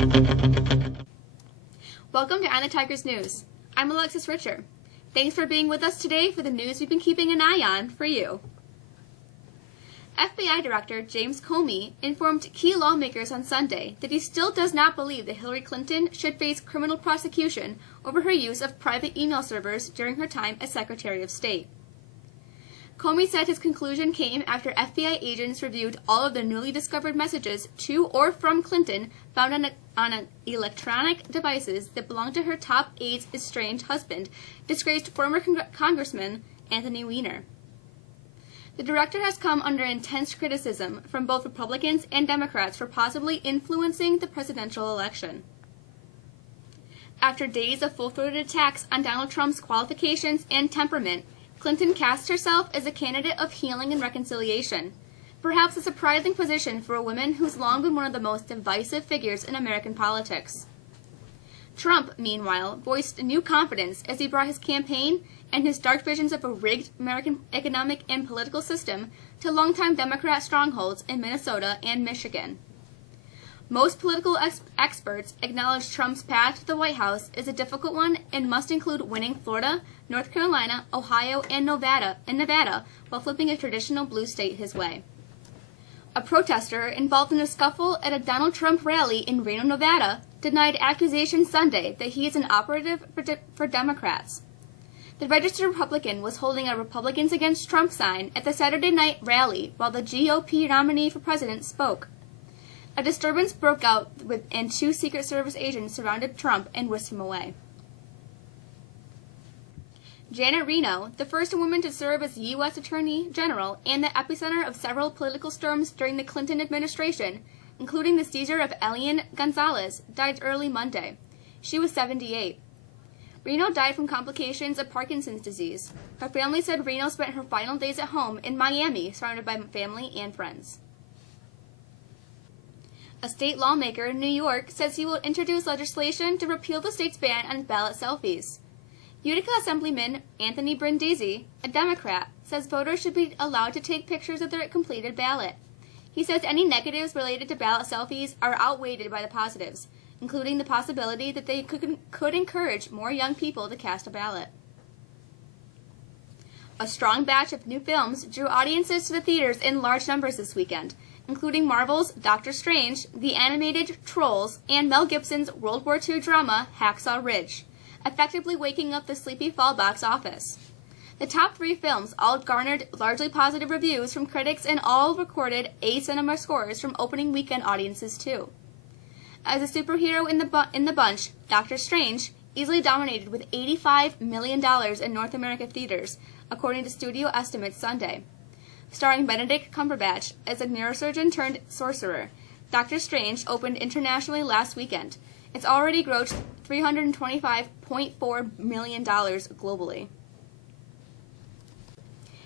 Welcome to On the Tigers News. I'm Alexis Richer. Thanks for being with us today for the news we've been keeping an eye on for you. FBI Director James Comey informed key lawmakers on Sunday that he still does not believe that Hillary Clinton should face criminal prosecution over her use of private email servers during her time as Secretary of State. Comey said his conclusion came after FBI agents reviewed all of the newly discovered messages to or from Clinton found on electronic devices that belonged to her top aide's estranged husband, disgraced former Congressman Anthony Weiner. The director has come under intense criticism from both Republicans and Democrats for possibly influencing the presidential election. After days of full-throated attacks on Donald Trump's qualifications and temperament, Clinton cast herself as a candidate of healing and reconciliation, perhaps a surprising position for a woman who's long been one of the most divisive figures in American politics. Trump, meanwhile, voiced new confidence as he brought his campaign and his dark visions of a rigged American economic and political system to longtime Democrat strongholds in Minnesota and Michigan. Most political experts acknowledge Trump's path to the White House is a difficult one and must include winning Florida, North Carolina, Ohio, and Nevada while flipping a traditional blue state his way. A protester involved in a scuffle at a Donald Trump rally in Reno, Nevada, denied accusations Sunday that he is an operative for Democrats. The registered Republican was holding a Republicans Against Trump sign at the Saturday night rally while the GOP nominee for president spoke. A disturbance broke out and two Secret Service agents surrounded Trump and whisked him away. Janet Reno, the first woman to serve as U.S. Attorney General and the epicenter of several political storms during the Clinton administration, including the seizure of Elian Gonzalez, died early Monday. She was 78. Reno died from complications of Parkinson's disease. Her family said Reno spent her final days at home in Miami, surrounded by family and friends. A state lawmaker in New York says he will introduce legislation to repeal the state's ban on ballot selfies. Utica Assemblyman Anthony Brindisi, a Democrat, says voters should be allowed to take pictures of their completed ballot. He says any negatives related to ballot selfies are outweighed by the positives, including the possibility that they could encourage more young people to cast a ballot. A strong batch of new films drew audiences to the theaters in large numbers this weekend, including Marvel's Doctor Strange, the animated Trolls, and Mel Gibson's World War II drama Hacksaw Ridge, effectively waking up the sleepy fall box office. The top three films all garnered largely positive reviews from critics and all recorded A cinema scores from opening weekend audiences too. As a superhero in the bunch, Doctor Strange easily dominated with $85 million in North America theaters, according to studio estimates Sunday. Starring Benedict Cumberbatch as a neurosurgeon turned sorcerer, Doctor Strange opened internationally last weekend. It's already grossed $325.4 million globally.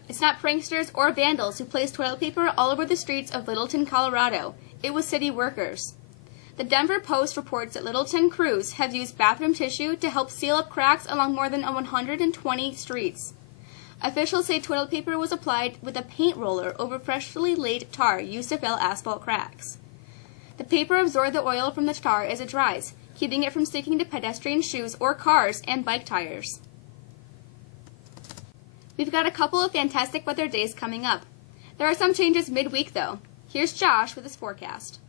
It's not pranksters or vandals who placed toilet paper all over the streets of Littleton, Colorado. It was city workers. The Denver Post reports that Littleton crews have used bathroom tissue to help seal up cracks along more than 120 streets. Officials say toilet paper was applied with a paint roller over freshly laid tar used to fill asphalt cracks. The paper absorbed the oil from the tar as it dries, keeping it from sticking to pedestrian shoes or cars and bike tires. We've got a couple of fantastic weather days coming up. There are some changes midweek, though. Here's Josh with his forecast.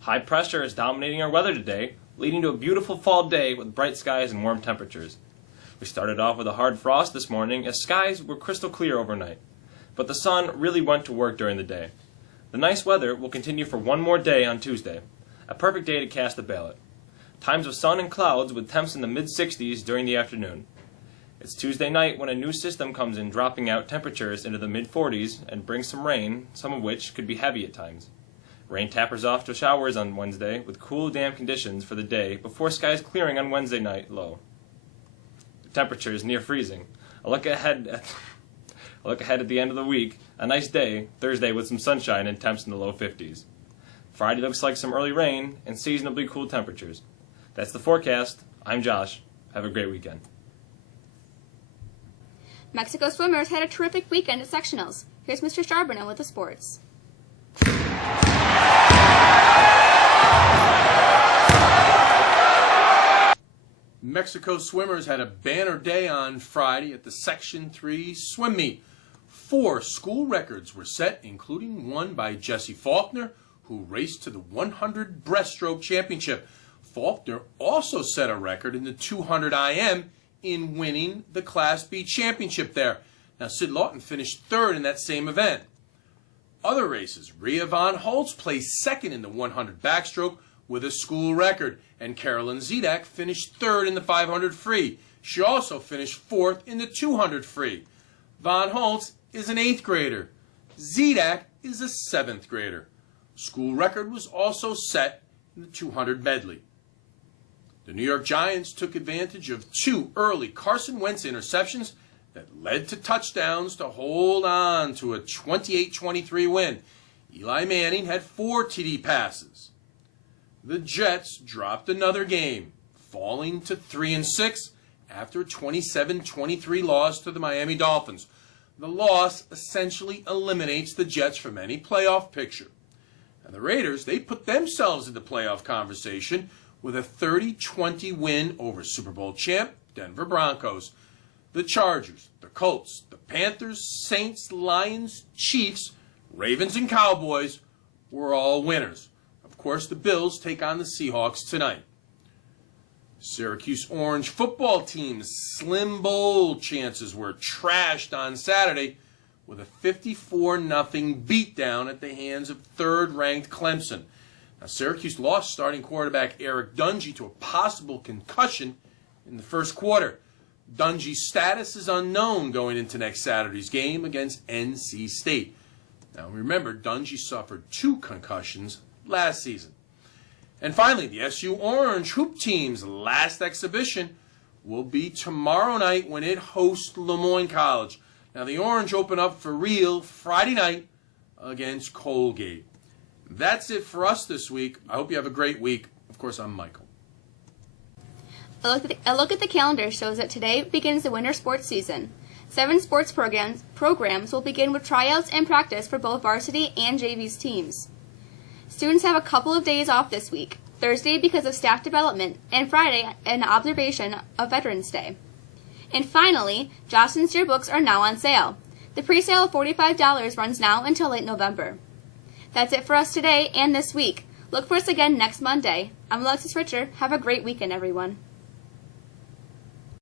High pressure is dominating our weather today, leading to a beautiful fall day with bright skies and warm temperatures. We started off with a hard frost this morning as skies were crystal clear overnight, but the sun really went to work during the day. The nice weather will continue for one more day on Tuesday, a perfect day to cast a ballot. Times of sun and clouds with temps in the mid-60s during the afternoon. It's Tuesday night when a new system comes in, dropping out temperatures into the mid-40s and brings some rain, some of which could be heavy at times. Rain tapers off to showers on Wednesday with cool, damp conditions for the day before skies clearing on Wednesday night low. Temperatures near freezing. A look ahead at the end of the week. A nice day, Thursday, with some sunshine and temps in the low 50s. Friday looks like some early rain and seasonably cool temperatures. That's the forecast. I'm Josh. Have a great weekend. Mexico swimmers had a terrific weekend at sectionals. Here's Mr. Charbonneau with the sports. Mexico swimmers had a banner day on Friday at the Section 3 swim meet. 4 school records were set, including one by Jessie Faulkner, who raced to the 100 breaststroke championship. Faulkner also set a record in the 200 IM in winning the Class B championship there. Now, Sid Lawton finished third in that same event. Other races, Rhea Von Holtz placed second in the 100 backstroke with a school record, and Carolyn Zedak finished third in the 500 free. She also finished fourth in the 200 free. Von Holtz is an 8th grader. Zedak is a 7th grader. School record was also set in the 200 medley. The New York Giants took advantage of 2 early Carson Wentz interceptions that led to touchdowns to hold on to a 28-23 win. Eli Manning had 4 TD passes. The Jets dropped another game, falling to 3-6 after a 27-23 loss to the Miami Dolphins. The loss essentially eliminates the Jets from any playoff picture. And the Raiders, they put themselves in the playoff conversation with a 30-20 win over Super Bowl champ Denver Broncos. The Chargers, the Colts, the Panthers, Saints, Lions, Chiefs, Ravens, and Cowboys were all winners. Of course, the Bills take on the Seahawks tonight. Syracuse Orange football team's Slim Bowl chances were trashed on Saturday with a 54-0 beatdown at the hands of third-ranked Clemson. Now, Syracuse lost starting quarterback Eric Dungy to a possible concussion in the first quarter. Dungy's status is unknown going into next Saturday's game against NC State. Now, remember, Dungy suffered 2 concussions last season. And finally, the SU Orange hoop team's last exhibition will be tomorrow night when it hosts Le Moyne College. Now, the Orange open up for real Friday night against Colgate. That's it for us this week. I hope you have a great week. Of course, I'm Michael. A look at the calendar shows that today begins the winter sports season. 7 sports programs will begin with tryouts and practice for both varsity and JV's teams. Students have a couple of days off this week, Thursday because of staff development, and Friday an observation of Veterans Day. And finally, Jostens yearbooks are now on sale. The pre-sale of $45 runs now until late November. That's it for us today and this week. Look for us again next Monday. I'm Alexis Richer. Have a great weekend, everyone.